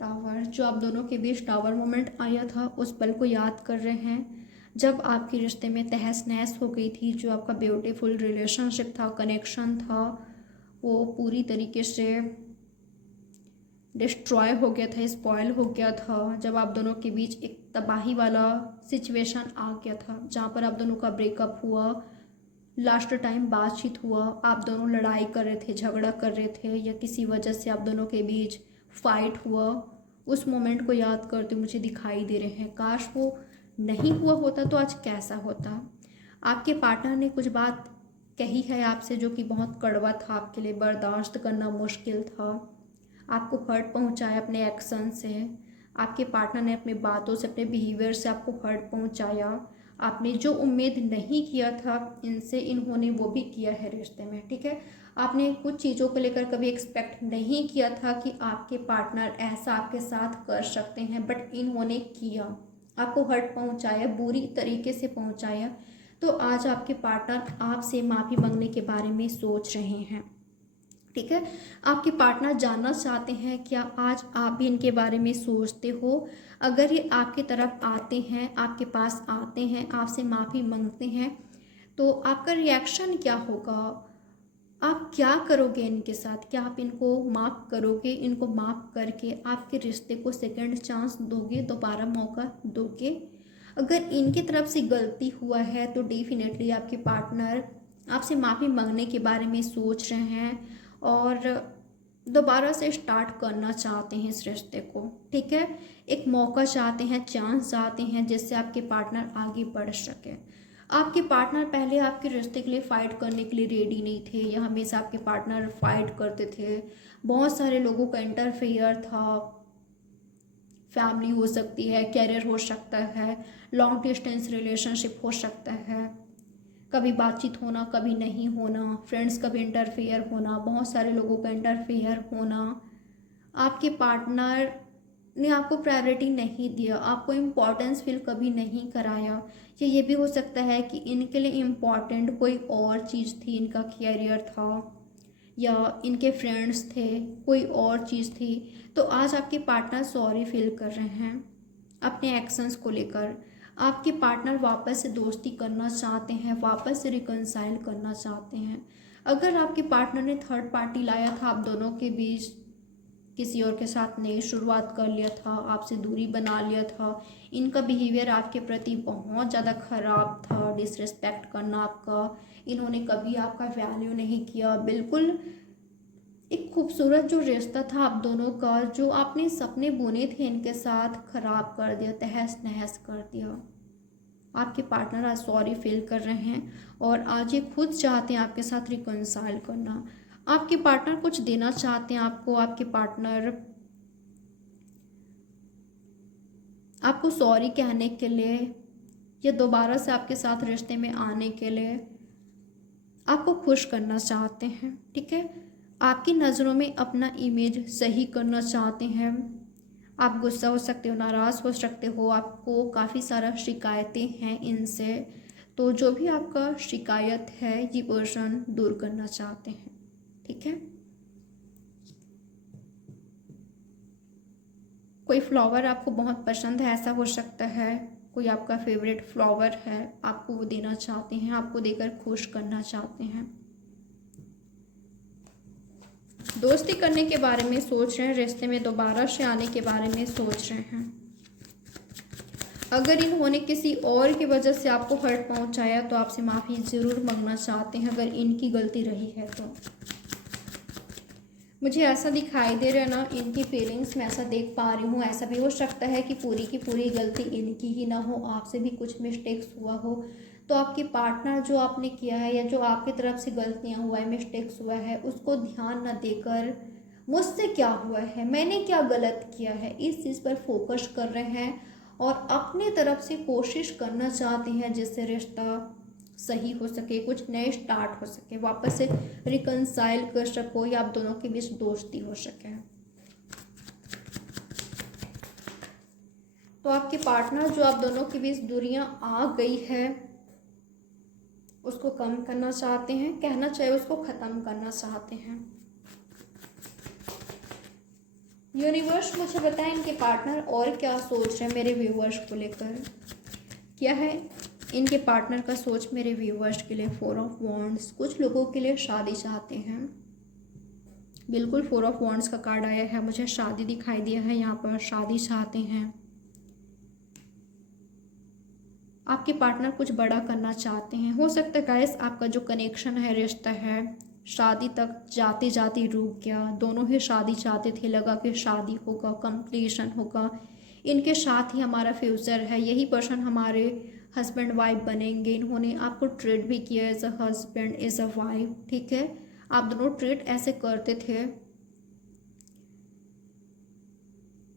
Tower, जो आप दोनों के बीच टावर मोमेंट आया था उस पल को याद कर रहे हैं जब आपके रिश्ते में तहस नहस हो गई थी। जो आपका ब्यूटीफुल रिलेशनशिप था, कनेक्शन था, वो पूरी तरीके से डिस्ट्रॉय हो गया था, स्पॉयल हो गया था। जब आप दोनों के बीच एक तबाही वाला सिचुएशन आ गया था जहाँ पर आप दोनों का ब्रेकअप हुआ, लास्ट टाइम बातचीत हुआ, आप दोनों लड़ाई कर रहे थे, झगड़ा कर रहे थे, या किसी वजह से आप दोनों के बीच फाइट हुआ, उस मोमेंट को याद करते मुझे दिखाई दे रहे हैं। काश वो नहीं हुआ होता तो आज कैसा होता। आपके पार्टनर ने कुछ बात कही है आपसे जो कि बहुत कड़वा था, आपके लिए बर्दाश्त करना मुश्किल था। आपको हर्ट पहुंचाया अपने एक्शन से, आपके पार्टनर ने अपनी बातों से, अपने बिहेवियर से आपको हर्ट पहुंचाया। आपने जो उम्मीद नहीं किया था इनसे, इन्होंने वो भी किया है रिश्ते में, ठीक है। आपने कुछ चीज़ों को लेकर कभी एक्सपेक्ट नहीं किया था कि आपके पार्टनर ऐसा आपके साथ कर सकते हैं, बट इन्होंने किया, आपको हर्ट पहुंचाया, बुरी तरीके से पहुंचाया। तो आज आपके पार्टनर आपसे माफ़ी मांगने के बारे में सोच रहे हैं, ठीक है। आपके पार्टनर जानना चाहते हैं क्या आज आप भी इनके बारे में सोचते हो। अगर ये आपकी तरफ आते हैं, आपके पास आते हैं, आपसे माफ़ी मांगते हैं, तो आपका रिएक्शन क्या होगा, आप क्या करोगे इनके साथ। क्या आप इनको माफ़ करोगे, इनको माफ़ करके आपके रिश्ते को सेकंड चांस दोगे, दोबारा मौका दोगे। अगर इनकी तरफ से गलती हुआ है तो डेफिनेटली आपके पार्टनर आपसे माफ़ी मांगने के बारे में सोच रहे हैं और दोबारा से स्टार्ट करना चाहते हैं इस रिश्ते को, ठीक है। एक मौका चाहते हैं, चांस चाहते हैं जिससे आपके पार्टनर आगे बढ़ सके। आपके पार्टनर पहले आपके रिश्ते के लिए फ़ाइट करने के लिए रेडी नहीं थे, या हमेशा आपके पार्टनर फाइट करते थे। बहुत सारे लोगों का इंटरफेयर था, फैमिली हो सकती है, कैरियर हो सकता है, लॉन्ग डिस्टेंस रिलेशनशिप हो सकता है, कभी बातचीत होना, कभी नहीं होना, फ्रेंड्स का भी इंटरफेयर होना, बहुत सारे लोगों का इंटरफेयर होना। आपके पार्टनर ने आपको प्रायोरिटी नहीं दिया, आपको इम्पोर्टेंस फील कभी नहीं कराया। या ये भी हो सकता है कि इनके लिए इम्पॉर्टेंट कोई और चीज़ थी, इनका कैरियर था या इनके फ्रेंड्स थे, कोई और चीज़ थी। तो आज आपके पार्टनर सॉरी फील कर रहे हैं अपने एक्शंस को लेकर। आपके पार्टनर वापस से दोस्ती करना चाहते हैं, वापस से रिकंसाइल करना चाहते हैं। अगर आपके पार्टनर ने थर्ड पार्टी लाया था आप दोनों के बीच, किसी और के साथ नई शुरुआत कर लिया था, आपसे दूरी बना लिया था, इनका बिहेवियर आपके प्रति बहुत ज़्यादा ख़राब था, डिसरिस्पेक्ट करना आपका, इन्होंने कभी आपका वैल्यू नहीं किया, बिल्कुल एक खूबसूरत जो रिश्ता था आप दोनों का, जो आपने सपने बुने थे इनके साथ, खराब कर दिया, तहस नहस कर दिया। आपके पार्टनर आज सॉरी फील कर रहे हैं और आज ये खुद चाहते हैं आपके साथ रिकंसाइल करना। आपके पार्टनर कुछ देना चाहते हैं आपको, आपके पार्टनर आपको सॉरी कहने के लिए या दोबारा से आपके साथ रिश्ते में आने के लिए आपको खुश करना चाहते हैं, ठीक है। आपकी नज़रों में अपना इमेज सही करना चाहते हैं। आप गुस्सा हो सकते हो, नाराज़ हो सकते हो, आपको काफ़ी सारा शिकायतें हैं इनसे। तो जो भी आपका शिकायत है ये पर्सन दूर करना चाहते हैं, ठीक है। कोई फ्लावर आपको बहुत पसंद है, ऐसा हो सकता है। कोई आपका फेवरेट फ्लावर है, आपको वो देना चाहते हैं, आपको देकर खुश करना चाहते हैं। दोस्ती करने के बारे में सोच रहे हैं, रिश्ते में दोबारा से आने के बारे में सोच रहे हैं। अगर इन्होंने किसी और की वजह से आपको हर्ट पहुंचाया तो आपसे माफ़ी ज़रूर मांगना चाहते हैं, अगर इनकी गलती रही है तो। मुझे ऐसा दिखाई दे रहा है ना, इनकी फीलिंग्स मैं ऐसा देख पा रही हूँ। ऐसा भी हो सकता है कि पूरी की पूरी गलती इनकी ही ना हो, आपसे भी कुछ मिस्टेक्स हुआ हो। तो आपके पार्टनर जो आपने किया है या जो आपकी तरफ से गलतियाँ हुआ है, मिस्टेक्स हुआ है, उसको ध्यान न देकर मुझसे क्या हुआ है, मैंने क्या गलत किया है, इस चीज़ पर फोकस कर रहे हैं और अपने तरफ से कोशिश करना चाहते हैं जिससे रिश्ता सही हो सके, कुछ नए स्टार्ट हो सके, वापस से रिकंसाइल कर सको या आप दोनों के बीच दोस्ती हो सके। तो आपके पार्टनर जो आप दोनों के बीच दूरियां आ गई है उसको कम करना चाहते हैं, कहना चाहिए उसको ख़त्म करना चाहते हैं। यूनिवर्स मुझे बताएं इनके पार्टनर और क्या सोच रहे हैं मेरे व्यूवर्स को लेकर। क्या है इनके पार्टनर का सोच मेरे व्यूवर्स के लिए। 4 ऑफ वॉन्ड्स, कुछ लोगों के लिए शादी चाहते हैं। बिल्कुल 4 ऑफ वॉन्ड्स का कार्ड आया है, मुझे शादी दिखाई दिया है यहाँ पर, शादी चाहते हैं। आपके पार्टनर कुछ बड़ा करना चाहते हैं। हो सकता है गाइस आपका जो कनेक्शन है, रिश्ता है, शादी तक जाते जाते रुक गया। दोनों ही शादी चाहते थे, लगा कि शादी होगा, कंप्लीशन होगा, इनके साथ ही हमारा फ्यूचर है, यही पर्सन हमारे हस्बैंड वाइफ बनेंगे। इन्होंने आपको ट्रीट भी किया as a husband, as a wife, ठीक है। आप दोनों ट्रीट ऐसे करते थे।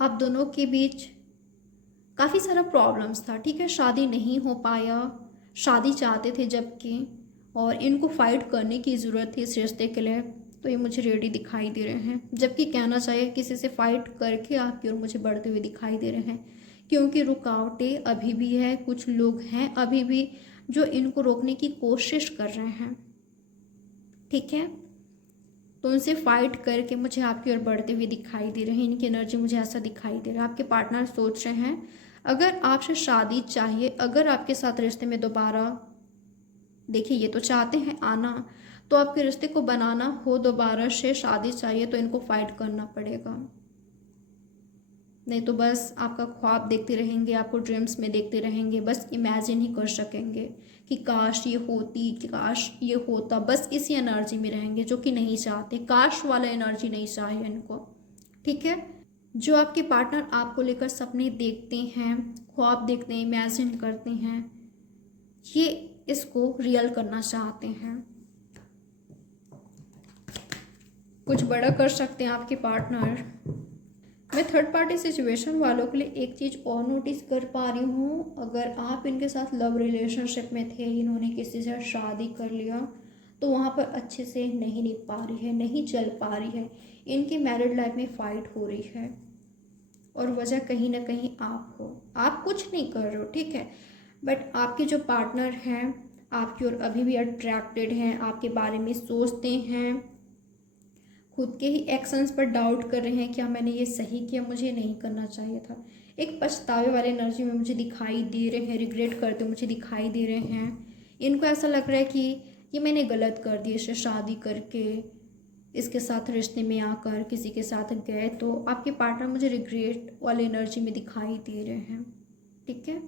आप दोनों के बीच काफ़ी सारा प्रॉब्लम्स था, ठीक है। शादी नहीं हो पाया, शादी चाहते थे जबकि, और इनको फाइट करने की ज़रूरत थी इस रिश्ते के लिए। तो ये मुझे रेडी दिखाई दे रहे हैं, जबकि कहना चाहिए किसी से फाइट करके आपकी ओर मुझे बढ़ते हुए दिखाई दे रहे हैं, क्योंकि रुकावटें अभी भी है। कुछ लोग हैं अभी भी जो इनको रोकने की कोशिश कर रहे हैं, ठीक है। तो उनसे फाइट करके मुझे आपकी ओर बढ़ते हुए दिखाई दे रहे हैं। इनकी एनर्जी मुझे ऐसा दिखाई दे रहा है। आपके पार्टनर सोच रहे हैं अगर आपसे शादी चाहिए, अगर आपके साथ रिश्ते में दोबारा, देखिए ये तो चाहते हैं आना, तो आपके रिश्ते को बनाना हो, दोबारा से शादी चाहिए तो इनको फाइट करना पड़ेगा। नहीं तो बस आपका ख्वाब देखते रहेंगे, आपको ड्रीम्स में देखते रहेंगे, बस इमेजिन ही कर सकेंगे कि काश ये होती, कि काश ये होता, बस इसी एनर्जी में रहेंगे, जो कि नहीं चाहते। काश वाला एनर्जी नहीं चाहिए इनको, ठीक है। जो आपके पार्टनर आपको लेकर सपने देखते हैं, ख्वाब देखते हैं, इमेजिन करते हैं, ये इसको रियल करना चाहते हैं। कुछ बड़ा कर सकते हैं आपके पार्टनर। मैं थर्ड पार्टी सिचुएशन वालों के लिए एक चीज़ और नोटिस कर पा रही हूँ। अगर आप इनके साथ लव रिलेशनशिप में थे, इन्होंने किसी से शादी कर लिया, तो वहाँ पर अच्छे से नहीं निभ पा रही है, नहीं चल पा रही है। इनकी मैरिड लाइफ में फाइट हो रही है, और वजह कहीं ना कहीं आप हो। आप कुछ नहीं कर रहे हो, ठीक है, बट आपके जो पार्टनर हैं आपकी ओर अभी भी अट्रैक्टेड हैं, आपके बारे में सोचते हैं, खुद के ही एक्शंस पर डाउट कर रहे हैं, क्या मैंने ये सही किया, मुझे नहीं करना चाहिए था। एक पछतावे वाले एनर्जी में मुझे दिखाई दे रहे हैं, रिग्रेट करते मुझे दिखाई दे रहे हैं। इनको ऐसा लग रहा है कि ये मैंने गलत कर दिया, इससे शादी करके, इसके साथ रिश्ते में आकर किसी के साथ गए। तो आपके पार्टनर मुझे रिग्रेट वाली एनर्जी में दिखाई दे रहे हैं, ठीक है।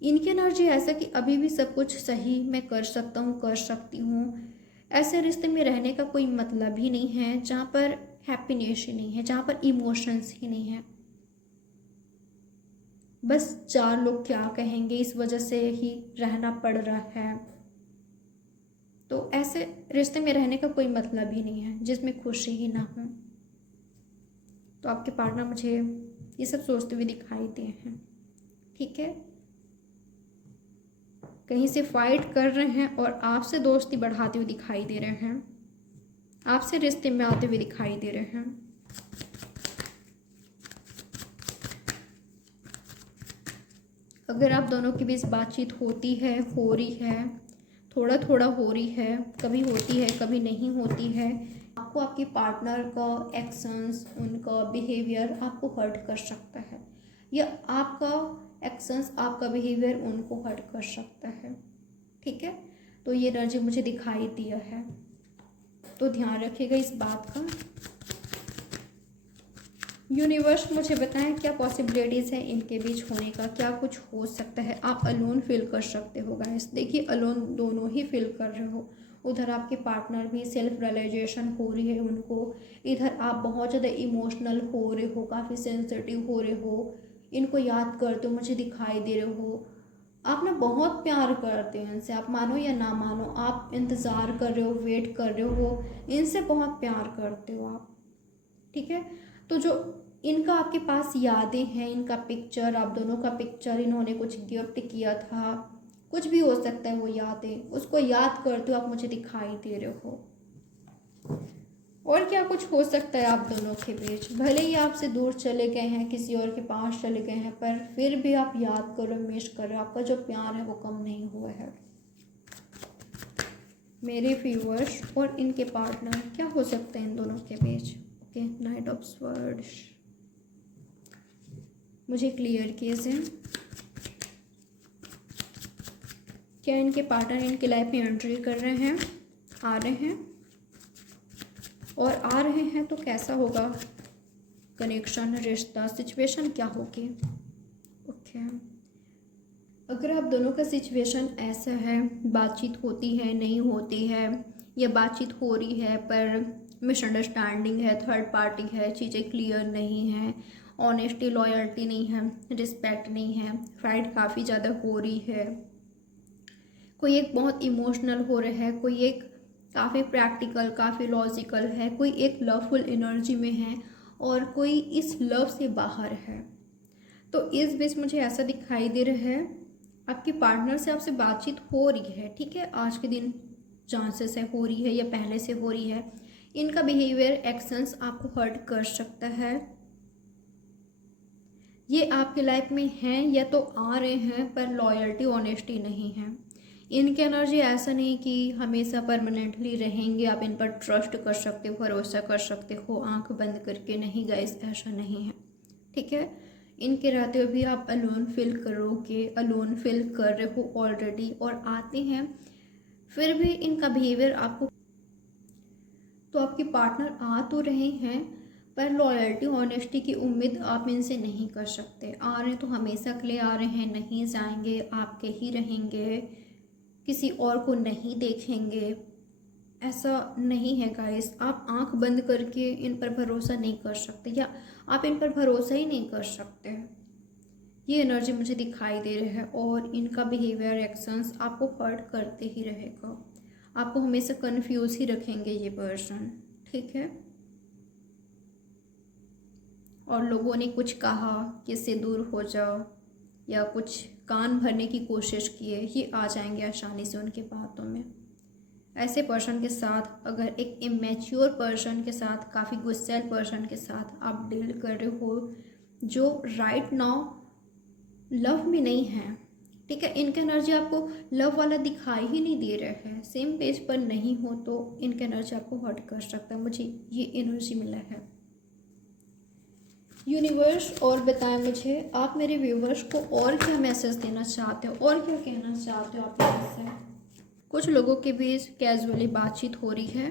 इनकी एनर्जी ऐसा कि अभी भी सब कुछ सही मैं कर सकता हूँ, कर सकती हूँ। ऐसे रिश्ते में रहने का कोई मतलब ही नहीं है जहाँ पर हैप्पीनेस ही नहीं है, जहाँ पर इमोशंस ही नहीं है। बस 4 लोग क्या कहेंगे इस वजह से ही रहना पड़ रहा है। तो ऐसे रिश्ते में रहने का कोई मतलब ही नहीं है जिसमें खुशी ही ना हो। तो आपके पार्टनर मुझे ये सब सोचते हुए दिखाई दे हैं, ठीक है। कहीं से फाइट कर रहे हैं और आपसे दोस्ती बढ़ाते हुए दिखाई दे रहे हैं, आपसे रिश्ते में आते हुए दिखाई दे रहे हैं। अगर आप दोनों के बीच बातचीत होती है, हो रही है, थोड़ा थोड़ा हो रही है, कभी होती है कभी नहीं होती है, आपको आपके पार्टनर का एक्शंस, उनका बिहेवियर आपको हर्ट कर सकता है, या आपका एक्शंस, आपका बिहेवियर उनको हर्ट कर सकता है, ठीक है। तो ये एनर्जी मुझे दिखाई दिया है, तो ध्यान रखिएगा इस बात का। यूनिवर्स मुझे बताएं क्या पॉसिबिलिटीज़ है इनके बीच होने का, क्या कुछ हो सकता है। आप अलोन फील कर सकते हो गाइस, देखिए अलोन दोनों ही फील कर रहे हो। उधर आपके पार्टनर भी सेल्फ रियलाइजेशन हो रही है उनको, इधर आप बहुत ज़्यादा इमोशनल हो रहे हो, काफ़ी सेंसिटिव हो रहे हो, इनको याद करते हो मुझे दिखाई दे रहे हो। आप ना बहुत प्यार करते हो इनसे, आप मानो या ना मानो, आप इंतज़ार कर रहे हो, वेट कर रहे हो, इनसे बहुत प्यार करते हो आप, ठीक है। तो जो इनका आपके पास यादें हैं, इनका पिक्चर, आप दोनों का पिक्चर, इन्होंने कुछ गिफ्ट किया था, कुछ भी हो सकता है वो यादें, उसको याद करते हो आप मुझे दिखाई दे रहे हो। और क्या कुछ हो सकता है आप दोनों के बीच, भले ही आपसे दूर चले गए हैं, किसी और के पास चले गए हैं, पर फिर भी आप याद करो, मिस करो, आपका जो प्यार है वो कम नहीं हुआ है। मेरे व्यूअर्स और इनके पार्टनर, क्या हो सकता है इन दोनों के बीच। ओके, नाइट ऑफ स्वर्ड्स मुझे क्लियर कीजिए। क्या इनके पार्टनर इनकी लाइफ में एंट्री कर रहे हैं, आ रहे हैं, और आ रहे हैं तो कैसा होगा कनेक्शन, रिश्ता, सिचुएशन क्या होगी। ओके, अगर आप दोनों का सिचुएशन ऐसा है, बातचीत होती है नहीं होती है, या बातचीत हो रही है पर मिसअंडरस्टैंडिंग है, थर्ड पार्टी है, चीज़ें क्लियर नहीं है, ऑनेस्टी लॉयल्टी नहीं है, रिस्पेक्ट नहीं है, फाइट काफ़ी ज़्यादा हो रही है, कोई एक बहुत इमोशनल हो रहा है, कोई एक काफ़ी प्रैक्टिकल, काफ़ी लॉजिकल है, कोई एक लवफुल एनर्जी में है, और कोई इस लव से बाहर है। तो इस बीच मुझे ऐसा दिखाई दे रहा है आपके पार्टनर से आपसे बातचीत हो रही है, ठीक है, आज के दिन चांसेस है हो रही है या पहले से हो रही है। इनका बिहेवियर, एक्शंस आपको हर्ट कर सकता है। ये आपके लाइफ में हैं या तो आ रहे हैं पर लॉयल्टी, ऑनेस्टी नहीं है। इनकी एनर्जी ऐसा नहीं कि हमेशा परमानेंटली रहेंगे, आप इन पर ट्रस्ट कर सकते हो, भरोसा कर सकते हो आंख बंद करके, नहीं गाइस, ऐसा नहीं है, ठीक है। इनके रहते हुए भी आप अलोन फील करोगे, अलोन फील कर रहे हो ऑलरेडी, और आते हैं फिर भी इनका बिहेवियर आपको, तो आपके पार्टनर आ तो रहे हैं पर लॉयल्टी, ऑनेस्टी की उम्मीद आप इनसे नहीं कर सकते। आ रहे हैं तो हमेशा के लिए आ रहे हैं, नहीं जाएंगे, आपके ही रहेंगे, किसी और को नहीं देखेंगे, ऐसा नहीं है गाइस। आप आंख बंद करके इन पर भरोसा नहीं कर सकते, या आप इन पर भरोसा ही नहीं कर सकते। ये एनर्जी मुझे दिखाई दे रही है, और इनका बिहेवियर, एक्शंस आपको हर्ट करते ही रहेगा, आपको हमेशा कंफ्यूज ही रखेंगे ये पर्सन, ठीक है। और लोगों ने कुछ कहा कि इससे दूर हो जाओ, या कुछ कान भरने की कोशिश किए, ये आ जाएंगे आसानी से उनकी बातों में। ऐसे पर्सन के साथ, अगर एक इमेच्योर पर्सन के साथ, काफ़ी गुस्सैल पर्सन के साथ आप डील कर रहे हो, जो राइट नाउ लव में नहीं है, ठीक है, इनका एनर्जी आपको लव वाला दिखाई ही नहीं दे रहा है, सेम पेज पर नहीं हो, तो इनका एनर्जी आपको हर्ट कर सकता है। मुझे ये एनर्जी मिला है यूनिवर्स। और बताएं मुझे, आप मेरे व्यूवर्स को और क्या मैसेज देना चाहते हो, और क्या कहना चाहते हो आप यहाँ से। कुछ लोगों के बीच कैजुअली बातचीत हो रही है,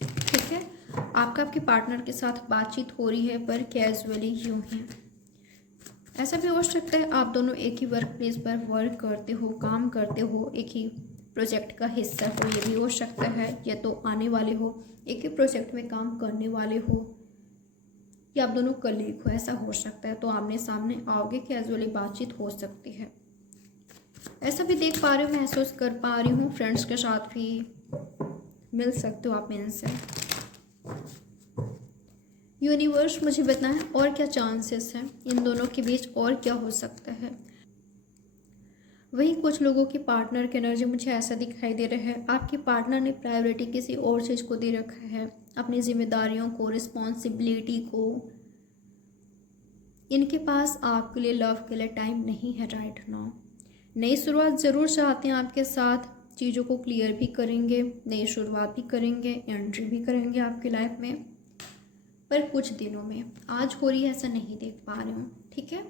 ठीक है, आपका आपके पार्टनर के साथ बातचीत हो रही है पर कैजुअली यूँ ही। ऐसा भी हो सकता है आप दोनों एक ही वर्क प्लेस पर वर्क करते हो, काम करते हो, एक ही प्रोजेक्ट का हिस्सा हो, ये भी हो सकता है, या तो आने वाले हो, एक ही प्रोजेक्ट में काम करने वाले हो, या आप दोनों कलीग हो, ऐसा हो सकता है। तो आमने सामने आओगे, कैजुअली बातचीत हो सकती है, ऐसा भी देख पा रही हूँ, महसूस कर पा रही हूँ। फ्रेंड्स के साथ भी मिल सकते हो आप इनसे। यूनिवर्स मुझे बताएं और क्या चांसेस हैं इन दोनों के बीच, और क्या हो सकता है। वही कुछ लोगों की पार्टनर की एनर्जी मुझे ऐसा दिखाई दे रहा है, आपके पार्टनर ने प्रायोरिटी किसी और चीज़ को दे रखा है, अपनी जिम्मेदारियों को, रिस्पॉन्सिबिलिटी को। इनके पास आपके लिए, लव के लिए टाइम नहीं है राइट नाउ। नई शुरुआत ज़रूर चाहते हैं आपके साथ, चीज़ों को क्लियर भी करेंगे, नई शुरुआत भी करेंगे, एंट्री भी करेंगे आपकी लाइफ में, पर कुछ दिनों में, आज हो रही है ऐसा नहीं देख पा रही हूँ, ठीक है।